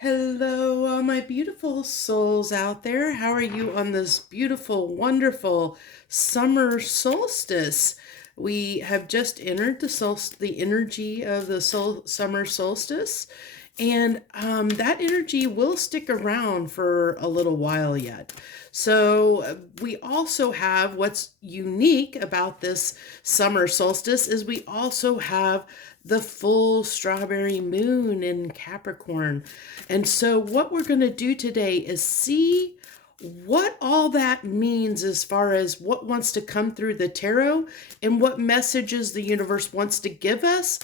Hello, all my beautiful souls out there. How are you on this beautiful, wonderful summer solstice? We have just entered the energy of the summer solstice, and that energy will stick around for a little while yet. So we also have what's unique about this summer solstice is we also have the full strawberry moon in Capricorn. And so, what we're going to do today is see what all that means as far as what wants to come through the tarot and what messages the universe wants to give us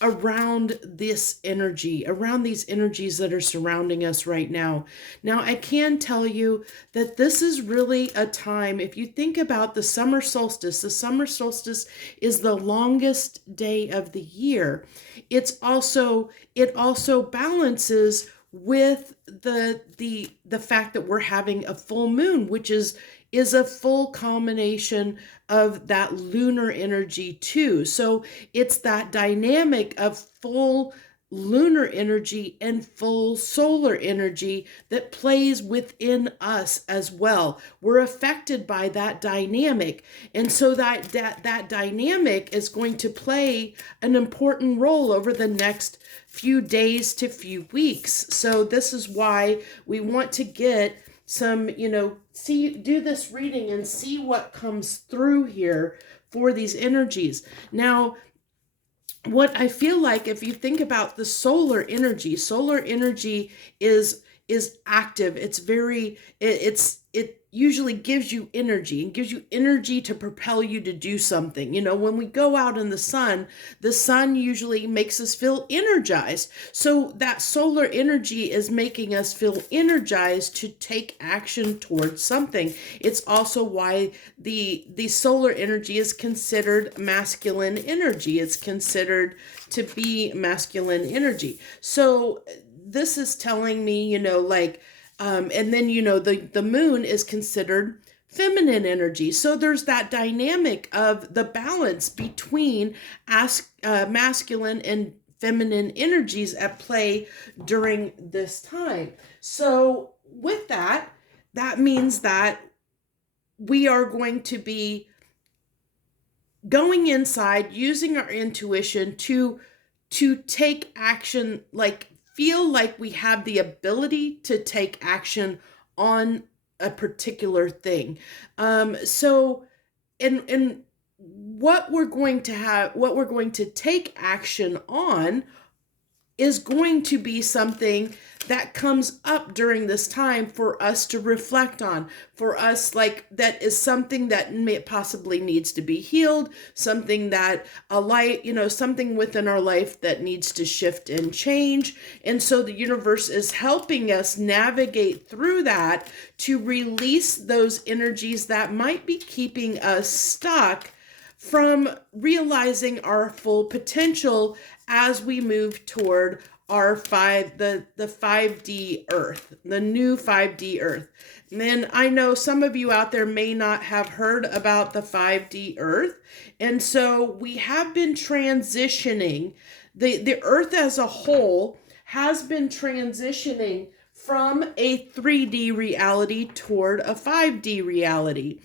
around this energy, around these energies that are surrounding us right now. Now, I can tell you that this is really a time, if you think about the summer solstice is the longest day of the year. It also balances with the fact that we're having a full moon, which is a full combination of that lunar energy too. So it's that dynamic of full lunar energy and full solar energy that plays within us as well. We're affected by that dynamic. And so that dynamic is going to play an important role over the next few days to few weeks. So this is why we want to get some, do this reading and see what comes through here for these energies. Now, what I feel like, if you think about the solar energy is active. It's very it usually gives you energy and gives you energy to propel you to do something. When we go out in the sun usually makes us feel energized. So that solar energy is making us feel energized to take action towards something. It's also why the solar energy is considered masculine energy. It's considered to be masculine energy. So this is telling me, and then, the moon is considered feminine energy. So there's that dynamic of the balance between masculine and feminine energies at play during this time. So with that means that we are going to be going inside, using our intuition to take action, like feel like we have the ability to take action on a particular thing. So and what we're going to take action on is going to be something that comes up during this time for us to reflect on, for us, like, that is something that may possibly needs to be healed, something that something within our life that needs to shift and change. And so the universe is helping us navigate through that to release those energies that might be keeping us stuck from realizing our full potential as we move toward the 5D Earth, the new 5D Earth. And I know some of you out there may not have heard about the 5D Earth. And so we have been transitioning. The Earth as a whole has been transitioning from a 3D reality toward a 5D reality.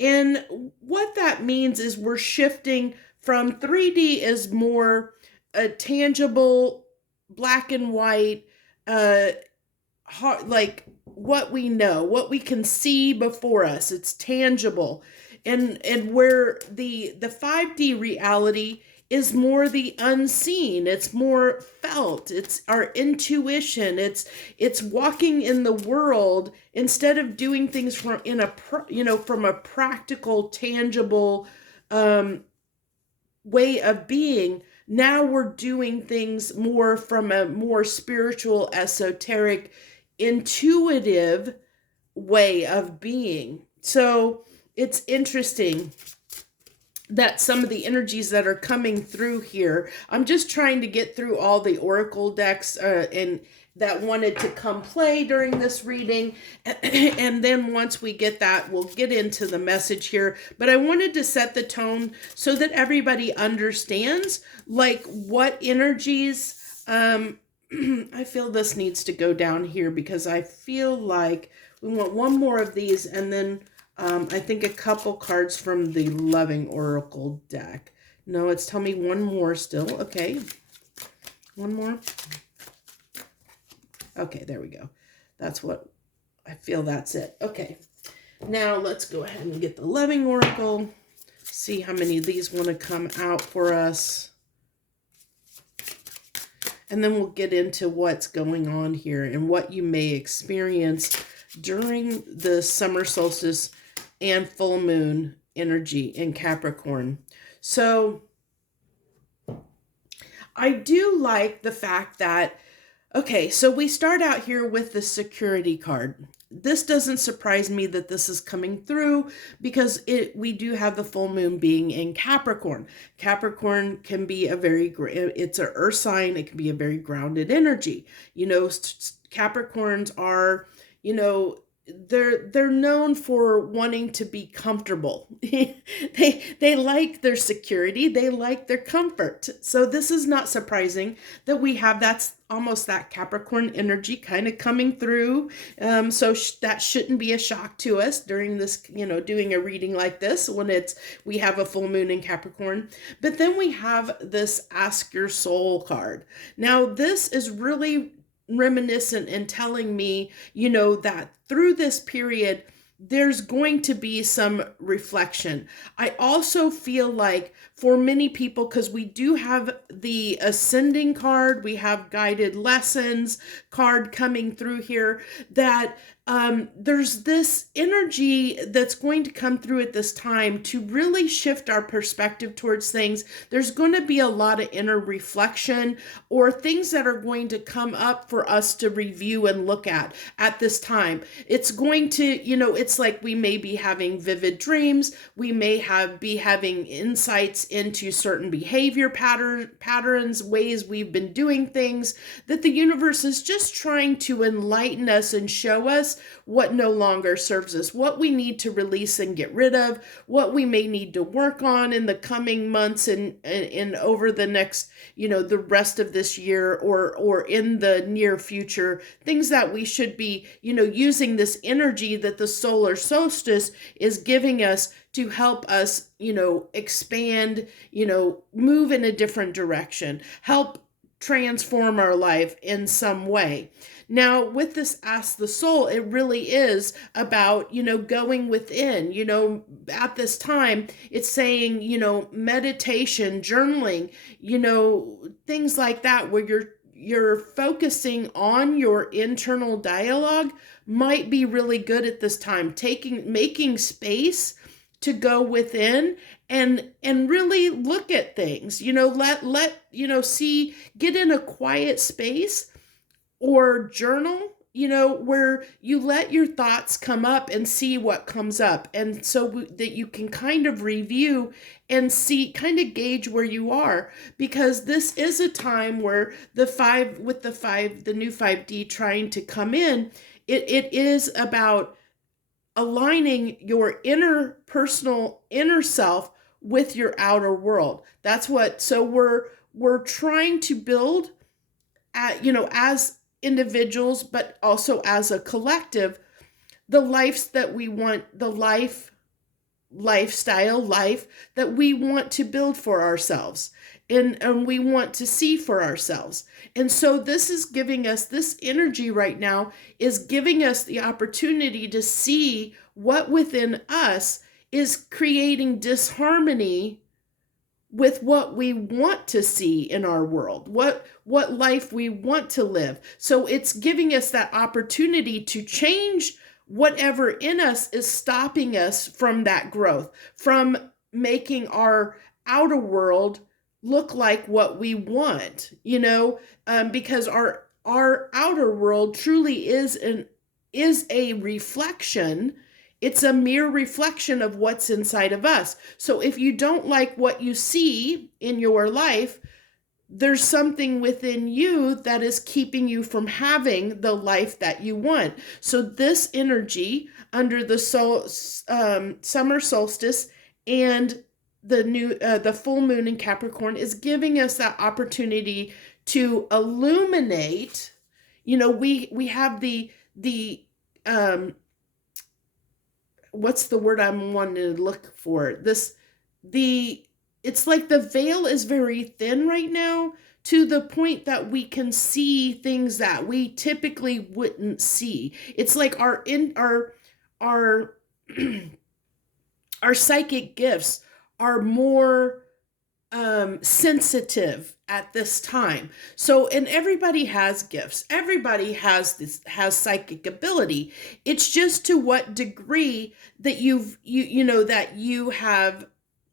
And what that means is we're shifting from 3D is more a tangible, black and white, like what we know, what we can see before us. It's tangible. And where the 5D reality is more the unseen. It's more felt. It's our intuition. It's walking in the world instead of doing things from a practical, tangible way of being. Now we're doing things more from a more spiritual, esoteric, intuitive way of being. So it's interesting that some of the energies that are coming through here, I'm just trying to get through all the oracle decks and that wanted to come play during this reading. And then once we get that, we'll get into the message here. But I wanted to set the tone so that everybody understands, like, what energies I feel this needs to go down here because I feel like we want one more of these, and then I think a couple cards from the Loving Oracle deck. No, it's telling me one more still. Okay. One more. Okay, there we go. That's what I feel. That's it. Okay. Now let's go ahead and get the Loving Oracle. See how many of these want to come out for us. And then we'll get into what's going on here and what you may experience during the summer solstice and full moon energy in Capricorn. So I do like the fact that, okay, so we start out here with the security card. This doesn't surprise me that this is coming through because we do have the full moon being in Capricorn. Capricorn can be it's an earth sign. It can be a very grounded energy. You know, Capricorns are, you know, they're known for wanting to be comfortable. They like their security, they like their comfort. So this is not surprising that we have that's almost that Capricorn energy kind of coming through. So that shouldn't be a shock to us during this, you know, doing a reading like this when we have a full moon in Capricorn. But then we have this Ask Your Soul card. Now this is really reminiscent and telling me, you know, that through this period, there's going to be some reflection. I also feel like for many people, because we do have the ascending card, we have guided lessons card coming through here, that there's this energy that's going to come through at this time to really shift our perspective towards things. There's going to be a lot of inner reflection or things that are going to come up for us to review and look at this time. It's going to, you know, it's like we may be having vivid dreams. We may be having insights into certain behavior patterns, ways we've been doing things, that the universe is just trying to enlighten us and show us what no longer serves us, what we need to release and get rid of, what we may need to work on in the coming months and over the next, you know, the rest of this year or in the near future, things that we should be, you know, using this energy that the solar solstice is giving us to help us, you know, expand, you know, move in a different direction, help transform our life in some way. Now, with this Ask the Soul, it really is about, you know, going within, you know, at this time, it's saying, you know, meditation, journaling, you know, things like that, where you're focusing on your internal dialogue might be really good at this time, making space to go within and really look at things, you know, let you know, get in a quiet space or journal, you know, where you let your thoughts come up and see what comes up. And so that you can kind of review and kind of gauge where you are, because this is a time where the new 5D trying to come in, it is about aligning your inner self with your outer world. So we're trying to build you know, as individuals, but also as a collective, the lives that we want, the lifestyle life that we want to build for ourselves and we want to see for ourselves. And so this energy right now is giving us the opportunity to see what within us is creating disharmony with what we want to see in our world, what life we want to live. So it's giving us that opportunity to change whatever in us is stopping us from that growth, from making our outer world look like what we want, you know, because our outer world truly is a reflection. It's a mere reflection of what's inside of us. So if you don't like what you see in your life, there's something within you that is keeping you from having the life that you want. So this energy under the summer solstice and the full moon in Capricorn is giving us that opportunity to illuminate. We have what's the word I'm wanting to look for? It's like the veil is very thin right now, to the point that we can see things that we typically wouldn't see. It's like our our psychic gifts are more sensitive at this time. So, and everybody has gifts. Everybody has psychic ability. It's just to what degree that that you have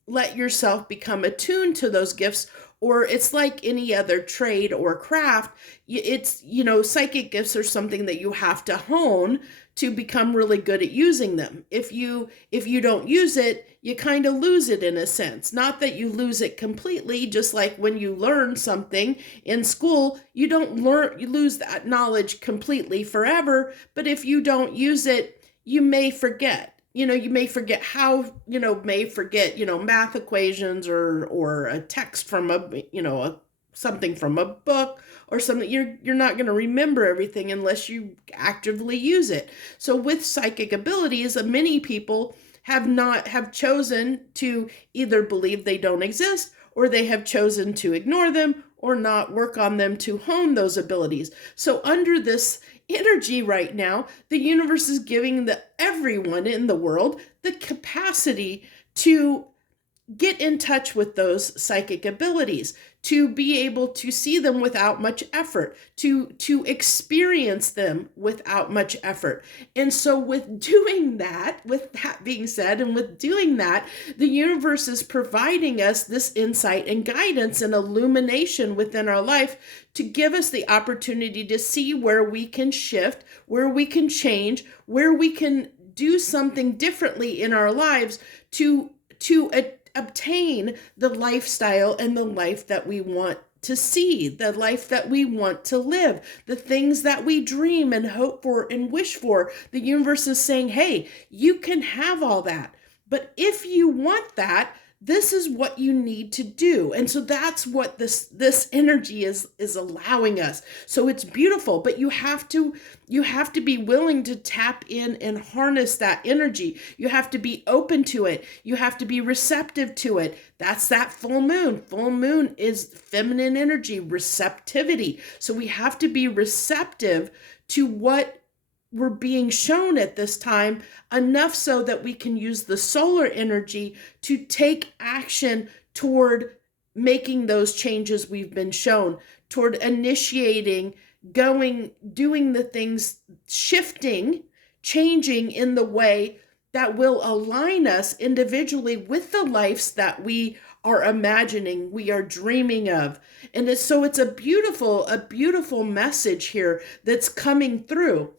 let yourself become attuned to those gifts, or it's like any other trade or craft. It's, psychic gifts are something that you have to hone to become really good at using them. If you don't use it, you kind of lose it in a sense. Not that you lose it completely, just like when you learn something in school, you lose that knowledge completely forever, but if you don't use it, you may forget. You may forget how, math equations or a text from something from a book or something. You're not going to remember everything unless you actively use it. So with psychic abilities, many people have chosen to either believe they don't exist, or they have chosen to ignore them or not work on them to hone those abilities. So under this energy right now, the universe is giving everyone in the world the capacity to get in touch with those psychic abilities, to be able to see them without much effort, to experience them without much effort. And so with that being said, and with doing that, the universe is providing us this insight and guidance and illumination within our life to give us the opportunity to see where we can shift, where we can change, where we can do something differently in our lives to obtain the lifestyle and the life that we want to see, the life that we want to live, the things that we dream and hope for and wish for. The universe is saying, hey, you can have all that. But if you want that, this is what you need to do. And so that's what this energy is allowing us. So it's beautiful, but you have to be willing to tap in and harness that energy. You have to be open to it. You have to be receptive to it. That's that full moon. Full moon is feminine energy, receptivity. So we have to be receptive to what we're being shown at this time, enough so that we can use the solar energy to take action toward making those changes we've been shown, toward initiating, doing the things, shifting, changing in the way that will align us individually with the lives that we are imagining, we are dreaming of. And it's a beautiful message here that's coming through.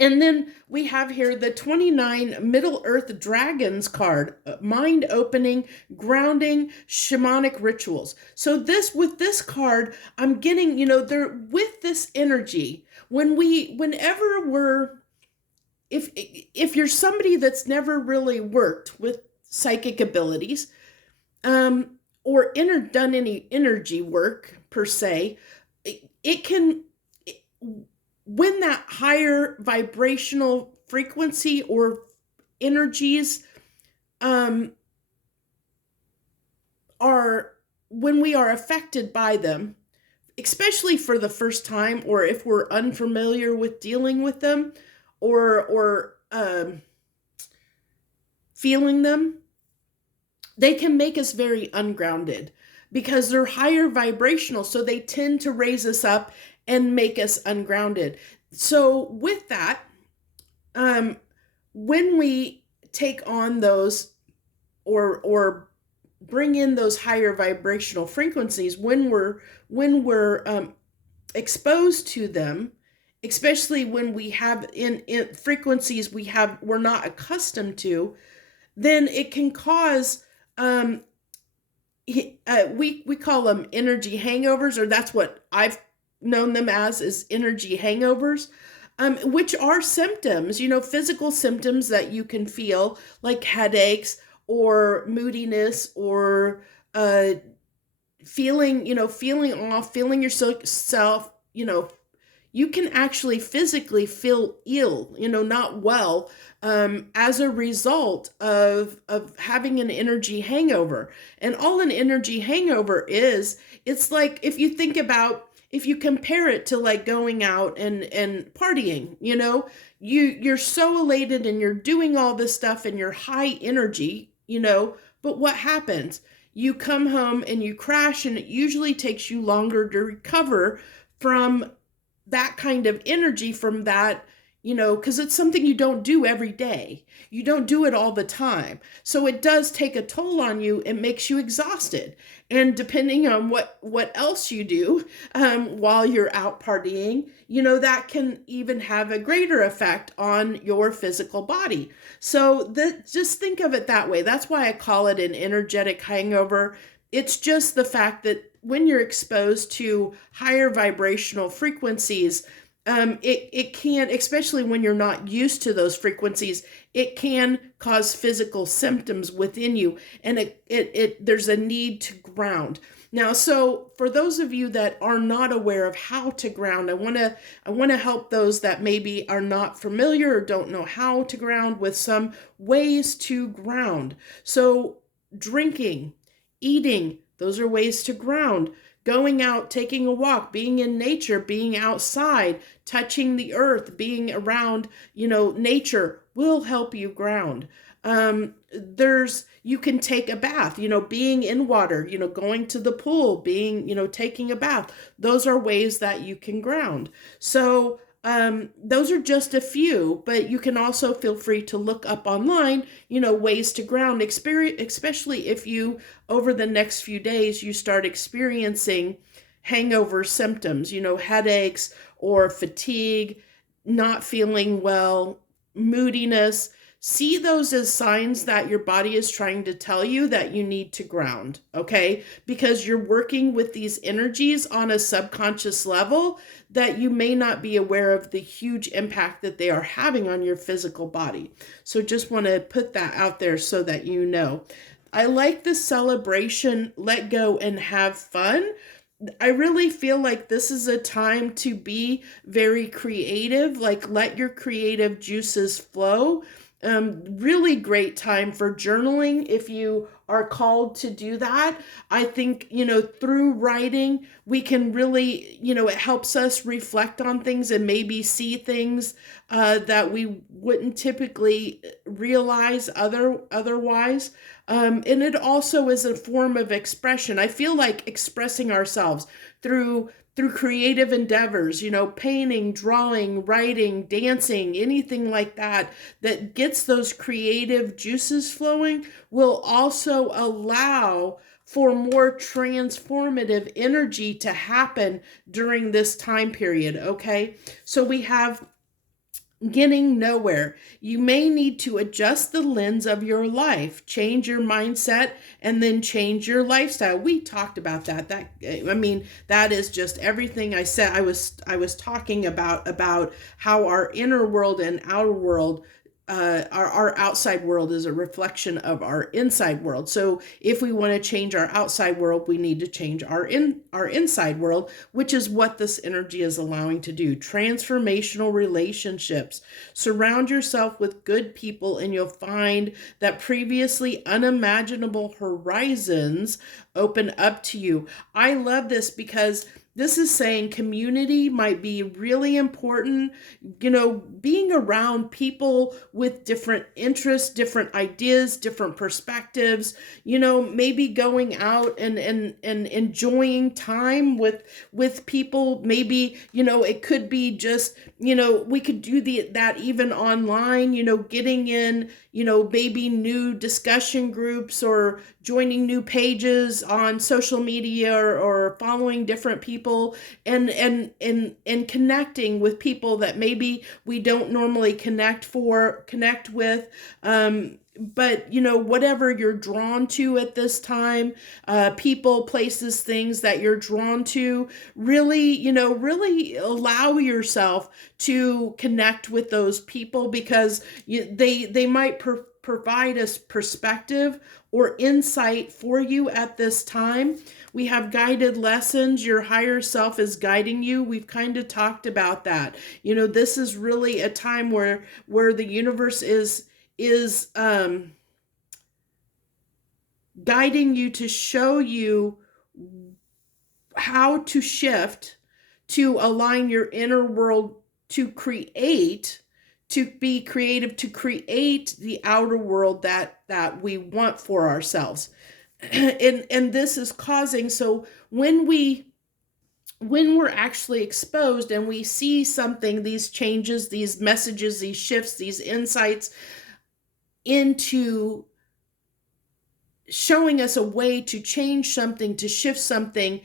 And then we have here the 29 Middle Earth Dragons card, mind-opening, grounding, shamanic rituals. So with this card, I'm getting, there with this energy, if you're somebody that's never really worked with psychic abilities, or done any energy work per se, it can, when that higher vibrational frequency or energies when we are affected by them, especially for the first time, or if we're unfamiliar with dealing with them, or feeling them, they can make us very ungrounded because they're higher vibrational. So they tend to raise us up and make us ungrounded. So with that, when we take on those or bring in those higher vibrational frequencies, when we're exposed to them, especially when we have in frequencies we're not accustomed to, then it can cause we call them energy hangovers, or that's what I've known them as, is energy hangovers, which are symptoms, physical symptoms that you can feel, like headaches or moodiness or feeling, feeling off, feeling yourself, you can actually physically feel ill, not well, as a result of having an energy hangover. And all an energy hangover is, it's like, if you compare it to like going out and partying, you're so elated and you're doing all this stuff and you're high energy, but what happens? You come home and you crash, and it usually takes you longer to recover from that kind of energy, from that, because it's something you don't do every day. You don't do it all the time. So it does take a toll on you. It makes you exhausted. And depending on what else you do while you're out partying, that can even have a greater effect on your physical body. So just think of it that way. That's why I call it an energetic hangover. It's just the fact that when you're exposed to higher vibrational frequencies, it can, especially when you're not used to those frequencies, it can cause physical symptoms within you, and there's a need to ground. Now, so for those of you that are not aware of how to ground, I want to help those that maybe are not familiar or don't know how to ground with some ways to ground. So drinking, eating, those are ways to ground. Going out, taking a walk, being in nature, being outside, touching the earth, being around, nature will help you ground. You can take a bath, being in water, going to the pool, taking a bath. Those are ways that you can ground. So those are just a few, but you can also feel free to look up online, ways to ground, especially if you, over the next few days, you start experiencing hangover symptoms, headaches or fatigue, not feeling well, moodiness. See those as signs that your body is trying to tell you that you need to ground, okay? Because you're working with these energies on a subconscious level that you may not be aware of the huge impact that they are having on your physical body. So just want to put that out there so that you know. I like the celebration, let go and have fun. I really feel like this is a time to be very creative, like let your creative juices flow. Really great time for journaling if you are called to do that. I think, through writing, we can really, it helps us reflect on things and maybe see things that we wouldn't typically realize otherwise. And it also is a form of expression. I feel like expressing ourselves through creative endeavors, painting, drawing, writing, dancing, anything like that gets those creative juices flowing will also allow for more transformative energy to happen during this time period, okay? So we have getting nowhere. You may need to adjust the lens of your life, change your mindset, and then change your lifestyle. We talked about that. That is just everything I said. I was talking about how our inner world and outer world, our outside world is a reflection of our inside world. So if we want to change our outside world, we need to change our inside world, which is what this energy is allowing to do. Transformational relationships. Surround yourself with good people, and you'll find that previously unimaginable horizons open up to you. I love this because this is saying community might be really important, being around people with different interests, different ideas, different perspectives, maybe going out and enjoying time with people. Maybe, it could be just, we could do that even online, getting in, maybe new discussion groups or joining new pages on social media or following different people and connecting with people that maybe we don't normally connect with. But, whatever you're drawn to at this time, people, places, things that you're drawn to, really allow yourself to connect with those people because they might provide us perspective or insight for you at this time. We have guided lessons. Your higher self is guiding you. We've kind of talked about that. This is really a time where the universe is guiding you to show you how to shift, to align your inner world, to be creative, to create the outer world that we want for ourselves. And this is causing, so when we're actually exposed and we see something, these changes, these messages, these shifts, these insights into showing us a way to change something, to shift something,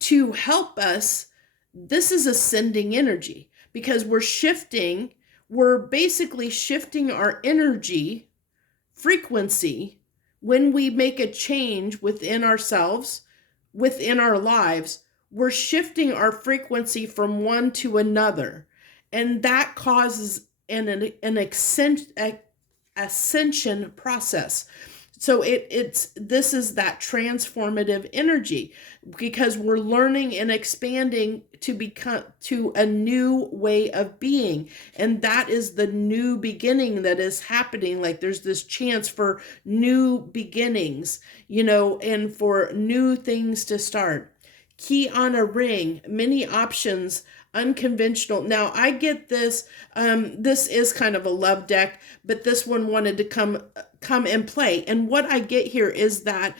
to help us, this is ascending energy, because we're basically shifting our energy frequency. When we make a change within ourselves, within our lives, we're shifting our frequency from one to another. And that causes an ascension process. So this is that transformative energy, because we're learning and expanding to become to a new way of being. And that is the new beginning that is happening. Like there's this chance for new beginnings, and for new things to start. Key on a ring, many options, unconventional. Now I get this, this is kind of a love deck, but this one wanted to come and play. And what I get here is that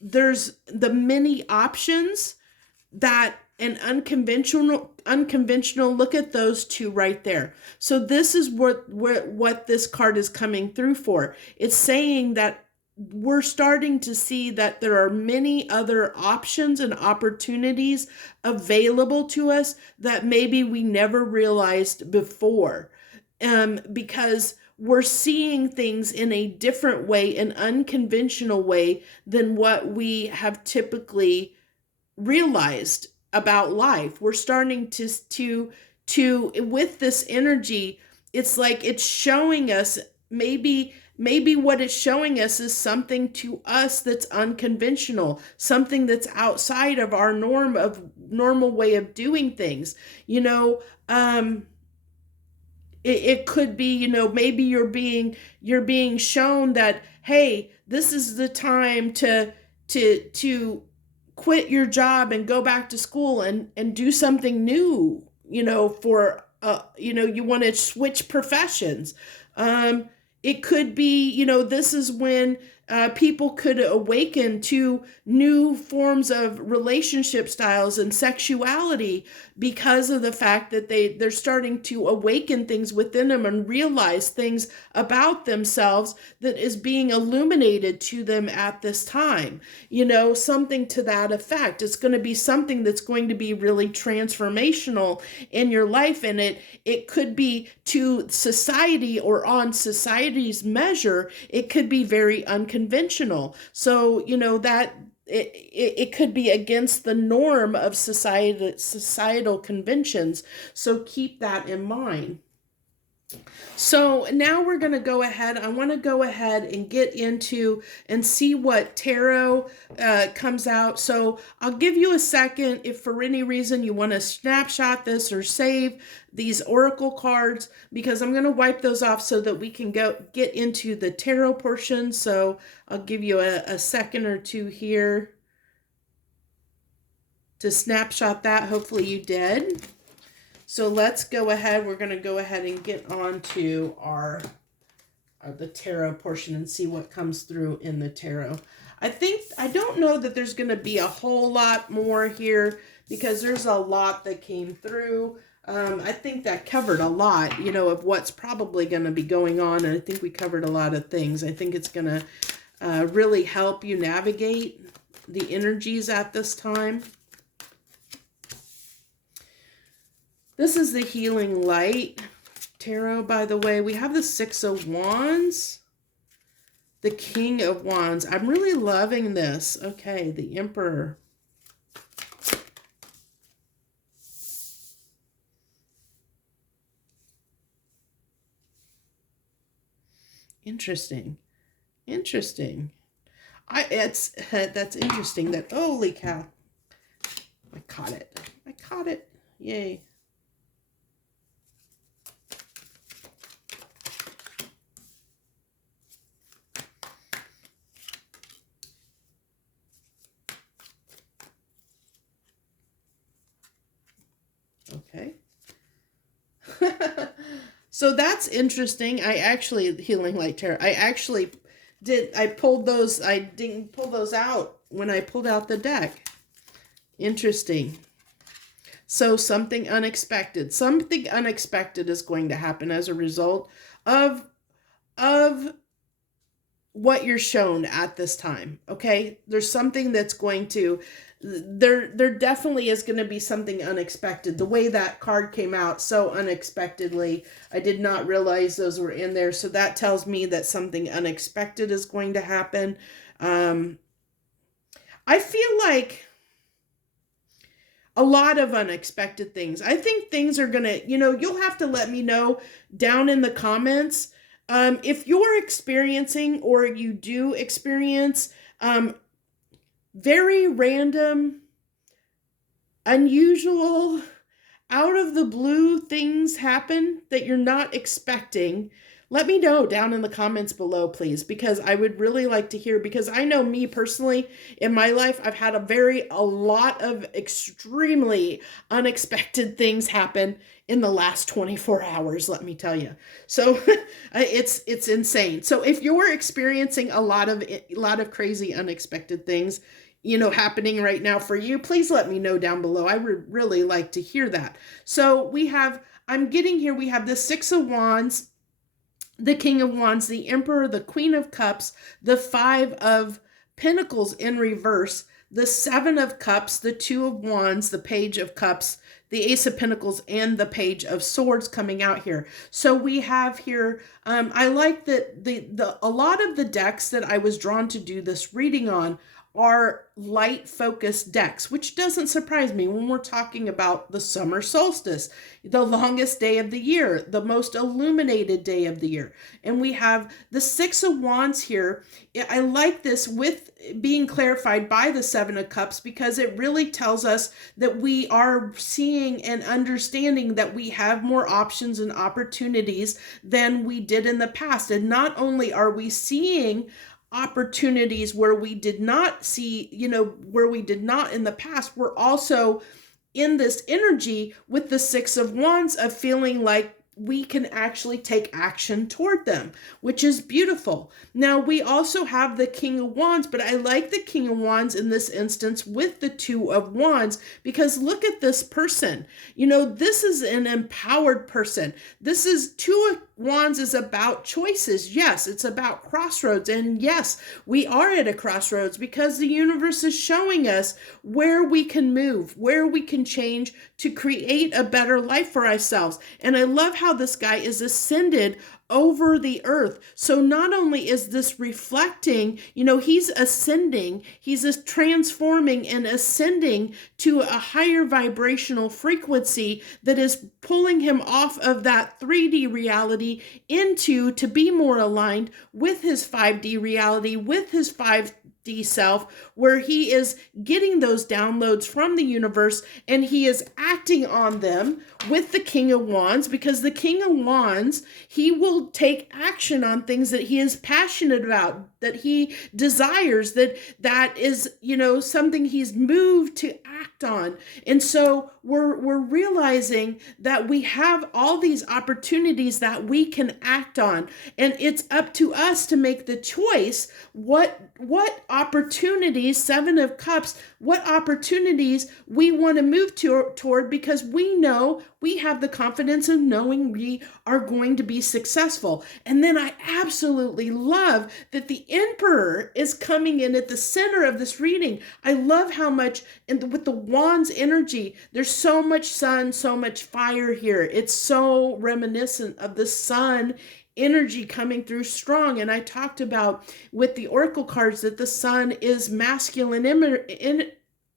there's the many options, that an unconventional, look at those two right there. So this is what this card is coming through for. It's saying that we're starting to see that there are many other options and opportunities available to us that maybe we never realized before, because we're seeing things in a different way, an unconventional way than what we have typically realized about life. We're starting to with this energy, it's like it's showing us, maybe what it's showing us is something to us that's unconventional, something that's outside of our normal way of doing things. It could be, maybe you're being shown that, hey, this is the time to quit your job and go back to school and do something new, for you want to switch professions. It could be, this is when people could awaken to new forms of relationship styles and sexuality, because of the fact that they're starting to awaken things within them and realize things about themselves that is being illuminated to them at this time. Something to that effect. It's going to be something that's going to be really transformational in your life, and it could be to society, or on society's measure, it could be very unconventional. So, that it could be against the norm of societal conventions. So keep that in mind. So now we're going to go ahead. I want to go ahead and get into and see what tarot comes out. So I'll give you a second if for any reason you want to snapshot this or save these oracle cards, because I'm going to wipe those off so that we can get into the tarot portion. So I'll give you a second or two here to snapshot that. Hopefully you did. So let's go ahead. We're going to go ahead and get on to the tarot portion and see what comes through in the tarot. I don't know that there's going to be a whole lot more here, because there's a lot that came through. I think that covered a lot, of what's probably going to be going on. And I think we covered a lot of things. I think it's going to really help you navigate the energies at this time. This is the Healing Light Tarot, by the way. We have the Six of Wands, the King of Wands. I'm really loving this. Okay, the Emperor. Interesting. Interesting. That's interesting that, holy cow. I caught it. I caught it. Yay. Okay. So that's interesting. Healing Light Tarot. I didn't pull those out when I pulled out the deck. Interesting. So something unexpected is going to happen as a result of what you're shown at this time. Okay, there's something that's going to there definitely is going to be something unexpected. The way that card came out so unexpectedly, I did not realize those were in there. So that tells me that something unexpected is going to happen. I feel like a lot of unexpected things. I think things are going to, you'll have to let me know down in the comments if you're experiencing or you do experience very random, unusual, out of the blue things happen that you're not expecting. Let me know down in the comments below, please, because I would really like to hear, because I know me personally in my life, I've had a lot of extremely unexpected things happen in the last 24 hours, let me tell you. So it's insane. So if you're experiencing a lot of crazy unexpected things, happening right now for you, please let me know down below. I would really like to hear that. So we have the Six of Wands, the King of Wands, the Emperor, the Queen of Cups, the Five of Pentacles in reverse, the Seven of Cups, the Two of Wands, the Page of Cups, the Ace of Pentacles, and the Page of Swords coming out here. So we have here, I like that a lot of the decks that I was drawn to do this reading on are light focused decks, which doesn't surprise me when we're talking about the summer solstice, the longest day of the year, the most illuminated day of the year. And we have the Six of Wands here. I like this with being clarified by the Seven of Cups, because it really tells us that we are seeing and understanding that we have more options and opportunities than we did in the past. And not only are we seeing opportunities where we did not see, where we did not in the past, we're also in this energy with the Six of Wands of feeling like we can actually take action toward them, which is beautiful. Now, we also have the King of Wands, but I like the King of Wands in this instance with the Two of Wands, because look at this person. This is an empowered person. Two of Wands is about choices. Yes, it's about crossroads. And yes, we are at a crossroads because the universe is showing us where we can move, where we can change to create a better life for ourselves. And I love how this guy is ascended over the earth. So not only is this reflecting, he's ascending, he's transforming and ascending to a higher vibrational frequency that is pulling him off of that 3D reality to be more aligned with his 5D reality, with his 5D self, where he is getting those downloads from the universe and he is acting on them with the King of Wands, because the King of Wands, he will take action on things that he is passionate about, that he desires, that is, something he's moved to act on. And so we're realizing that we have all these opportunities that we can act on, and it's up to us to make the choice what opportunities, Seven of Cups, what opportunities we want to move toward, because we know we have the confidence of knowing we are going to be successful. And then I absolutely love that the Emperor is coming in at the center of this reading. I love how much, with the Wands energy, there's so much sun, so much fire here. It's so reminiscent of the sun energy coming through strong. And I talked about with the oracle cards that the sun is masculine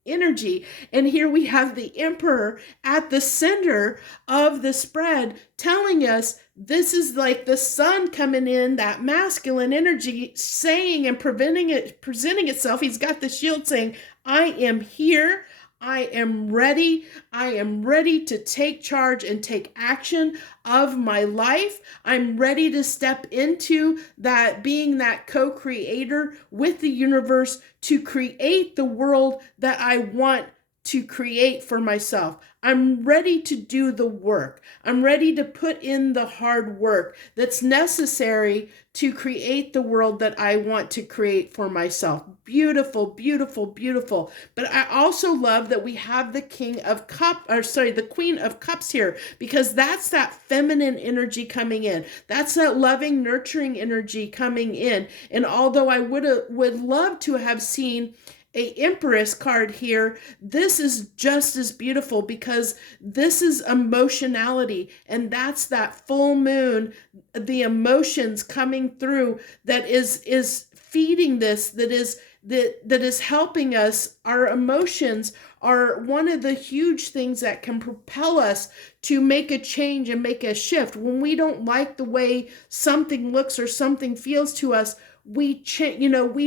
energy. And here we have the emperor at the center of the spread telling us this is like the sun coming in, that masculine energy saying and presenting itself. He's got the shield saying, I am here. I am ready. I am ready to take charge and take action of my life. I'm ready to step into that, being that co-creator with the universe to create the world that I want to create for myself. I'm ready to do the work. I'm ready to put in the hard work that's necessary to create the world that I want to create for myself. Beautiful, beautiful, beautiful. But I also love that we have the the Queen of Cups here, because that's that feminine energy coming in. That's that loving, nurturing energy coming in. And although I would love to have seen a Empress card here, this is just as beautiful, because this is emotionality, and that's that full moon, the emotions coming through that is feeding this, that is helping us. Our emotions are one of the huge things that can propel us to make a change and make a shift. When we don't like the way something looks or something feels to us, we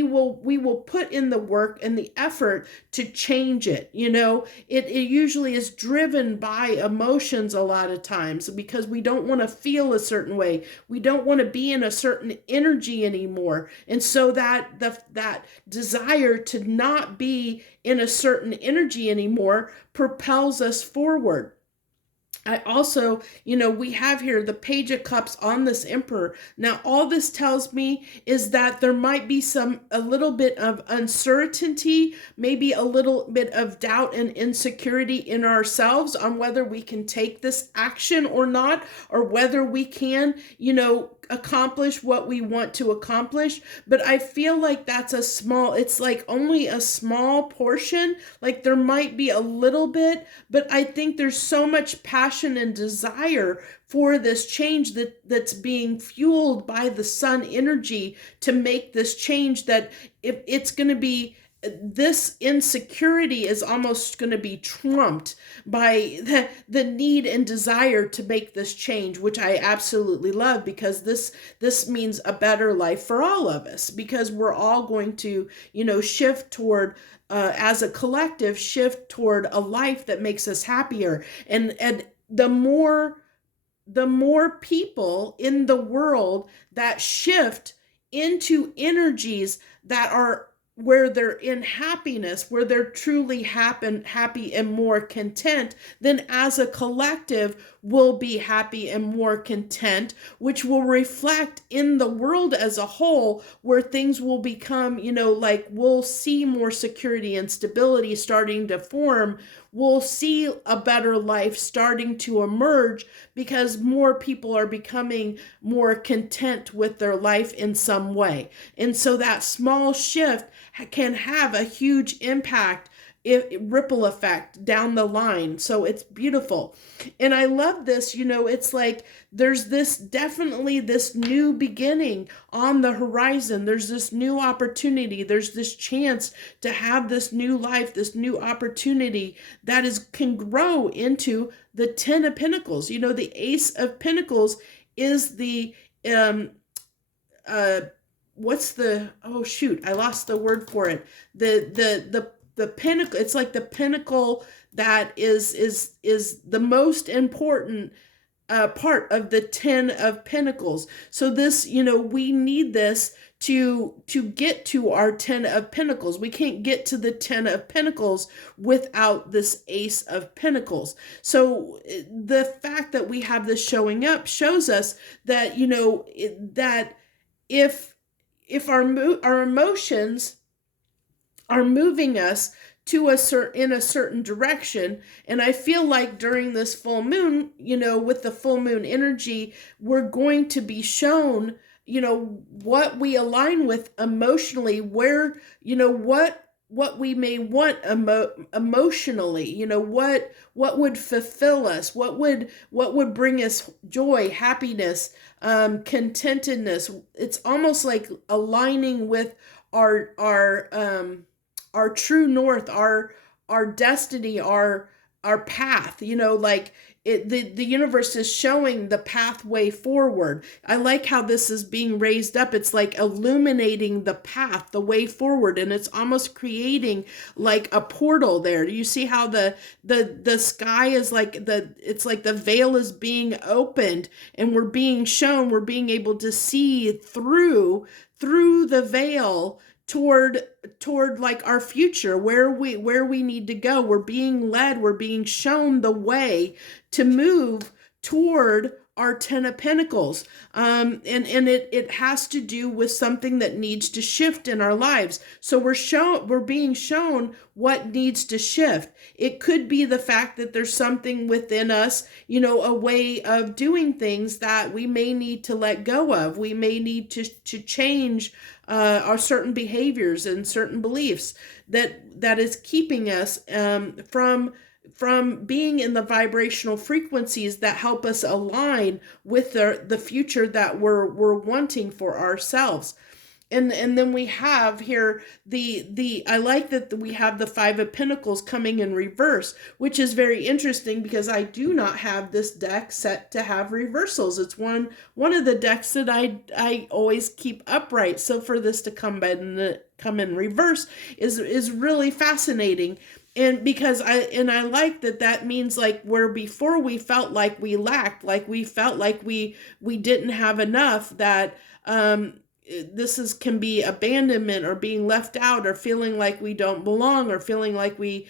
will put in the work and the effort to change it. It usually is driven by emotions a lot of times, because we don't want to feel a certain way. We don't want to be in a certain energy anymore. And so that desire to not be in a certain energy anymore propels us forward. I also, we have here the Page of Cups on this Emperor. Now, all this tells me is that there might be a little bit of uncertainty, maybe a little bit of doubt and insecurity in ourselves on whether we can take this action or not, or whether we can, accomplish what we want to accomplish. But I feel like it's like only a small portion. Like there might be a little bit, but I think there's so much passion and desire for this change that's being fueled by the sun energy to make this change, that if it's going to be, this insecurity is almost going to be trumped by the need and desire to make this change, which I absolutely love, because this means a better life for all of us, because we're all going to, shift toward, as a collective, shift toward a life that makes us happier. And the more people in the world that shift into energies that are where they're in happiness, where they're truly happy and more content, then as a collective will be happy and more content, which will reflect in the world as a whole, where things will become, like we'll see more security and stability starting to form. We'll see a better life starting to emerge, because more people are becoming more content with their life in some way. And so that small shift can have a huge impact, ripple effect down the line. So it's beautiful. And I love this, it's like there's definitely this new beginning on the horizon. There's this new opportunity. There's this chance to have this new life, this new opportunity that can grow into the 10 of Pentacles. The Ace of Pentacles is the what's the, oh shoot, I lost the word for it. The pinnacle, it's like the pinnacle that is the most important part of the 10 of Pentacles. So this, we need this to get to our 10 of Pentacles. We can't get to the 10 of Pentacles without this Ace of Pentacles. So the fact that we have this showing up shows us that, that if our emotions are moving us to in a certain direction, and I feel like during this full moon, with the full moon energy, we're going to be shown, what we align with emotionally, where, what we may want emotionally, what would fulfill us, what would bring us joy, happiness, contentedness. It's almost like aligning with our true north, our destiny, our path, like the universe is showing the pathway forward. I like how this is being raised up. It's like illuminating the path, the way forward, and it's almost creating like a portal there. Do you see how the sky is like it's like the veil is being opened, and we're being shown, we're being able to see through the veil toward like our future, where we need to go. We're being led, we're being shown the way to move toward our 10 of Pentacles. And it has to do with something that needs to shift in our lives. So we're being shown what needs to shift. It could be the fact that there's something within us, a way of doing things that we may need to let go of. We may need to change our certain behaviors and certain beliefs that is keeping us from being in the vibrational frequencies that help us align with the future that we're wanting for ourselves. And then we have here I like that we have the Five of Pentacles coming in reverse, which is very interesting because I do not have this deck set to have reversals. It's one of the decks that I always keep upright. So for this to come in reverse is really fascinating. And because I like that means like where before we felt like we lacked, like we felt like we didn't have enough, that this can be abandonment or being left out or feeling like we don't belong or feeling like we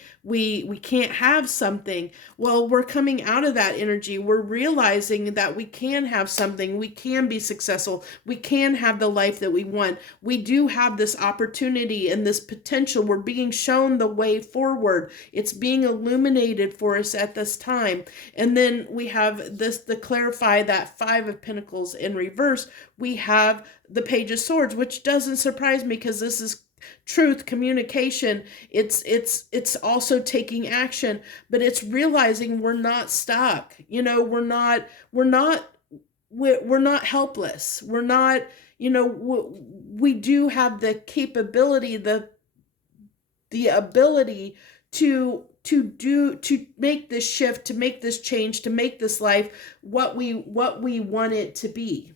can't have something. Well, we're coming out of that energy. We're realizing that we can have something. We can be successful. We can have the life that we want. We do have this opportunity and this potential. We're being shown the way forward. It's being illuminated for us at this time. And then we have this to clarify that Five of Pentacles in reverse. We have the Page of Swords, which doesn't surprise me because this is truth, communication. It's also taking action, but it's realizing we're not stuck. We're not helpless. We're not, we do have the capability, the ability to make this shift, to make this change, to make this life what we want it to be.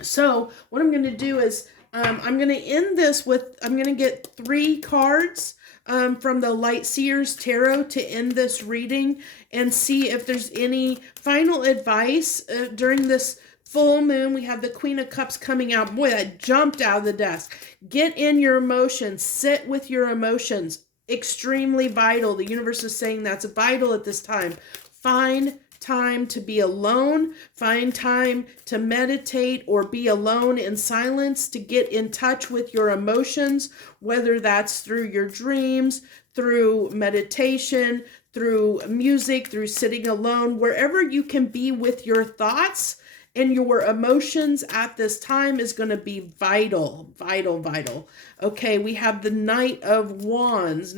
So what I'm going to do is I'm going to end this with, I'm going to get 3 cards from the Light Seers Tarot to end this reading and see if there's any final advice during this full moon. We have the Queen of Cups coming out. Boy, that jumped out of the desk. Get in your emotions. Sit with your emotions. Extremely vital. The universe is saying that's vital at this time. Find time to be alone, find time to meditate or be alone in silence, to get in touch with your emotions, whether that's through your dreams, through meditation, through music, through sitting alone, wherever you can be with your thoughts and your emotions at this time is going to be vital, vital, vital. Okay, we have the Knight of Wands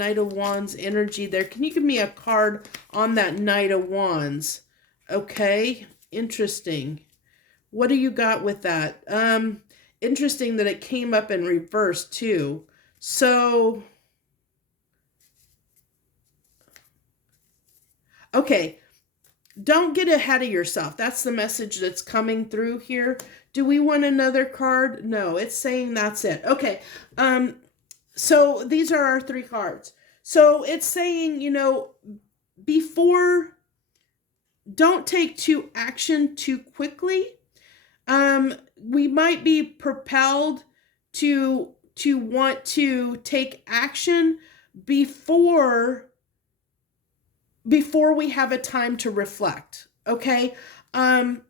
energy there. Can you give me a card on that Knight of Wands? Okay, interesting. What do you got with that? Interesting that it came up in reverse too. So, okay, don't get ahead of yourself. That's the message that's coming through here. Do we want another card? No, it's saying that's it. Okay, so these are our 3 cards. So it's saying, before, don't take action too quickly. We might be propelled to want to take action before we have a time to reflect. Okay. And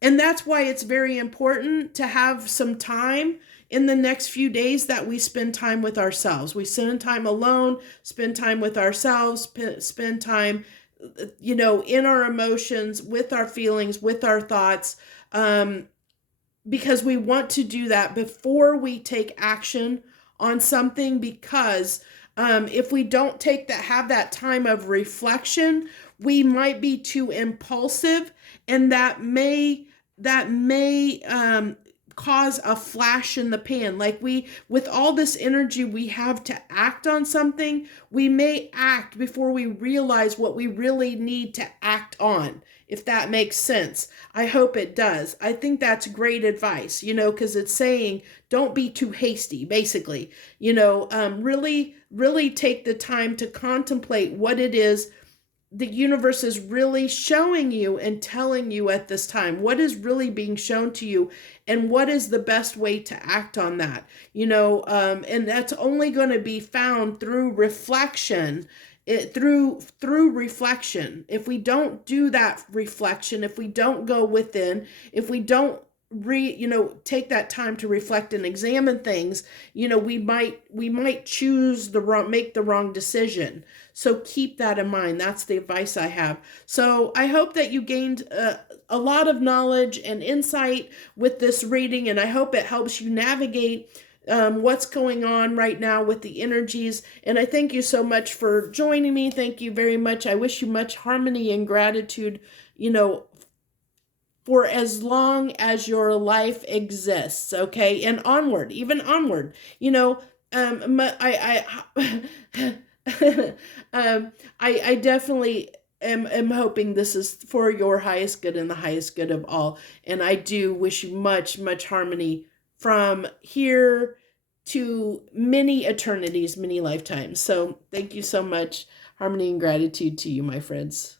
that's why it's very important to have some time in the next few days that we spend time with ourselves. We spend time alone, spend time with ourselves, spend time in our emotions, with our feelings, with our thoughts, because we want to do that before we take action on something, because if we don't have that time of reflection, we might be too impulsive, and that may cause a flash in the pan. Like with all this energy we have to act on something, we may act before we realize what we really need to act on, if that makes sense. I hope it does. I think that's great advice, because it's saying don't be too hasty, basically. Really take the time to contemplate what it is the universe is really showing you and telling you at this time. What is really being shown to you, and what is the best way to act on that? And that's only going to be found through reflection. Through reflection. If we don't do that reflection, if we don't go within, if we don't take that time to reflect and examine things, we might choose make the wrong decision. So keep that in mind. That's the advice I have. So I hope that you gained a lot of knowledge and insight with this reading, and I hope it helps you navigate what's going on right now with the energies. And I thank you so much for joining me. Thank you very much. I wish you much harmony and gratitude, for as long as your life exists, okay? And onward, even onward. I definitely am hoping this is for your highest good and the highest good of all. And I do wish you much, much harmony from here to many eternities, many lifetimes. So thank you so much. Harmony and gratitude to you, my friends.